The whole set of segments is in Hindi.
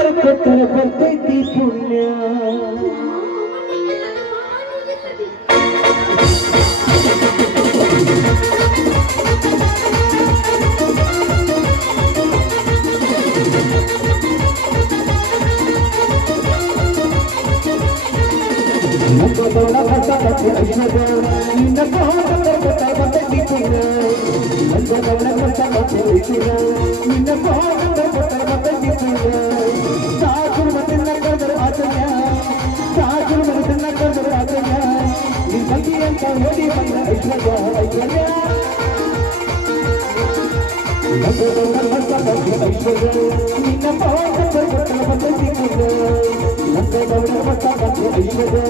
बरकत बरकती पुण्या मुकदोला फटा फट ऐसे दो न कहो तो फटा फट दिखेगा मुकदोला फटा फट ऐसे दो न कहो तो फटा फट दिखेगा ಅಂತ ನೋಡಿ ಬಂದ ಐಶ್ವರ್ಯ ಐಶ್ವರ್ಯ ಐಶ್ವರ್ಯ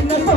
Hey,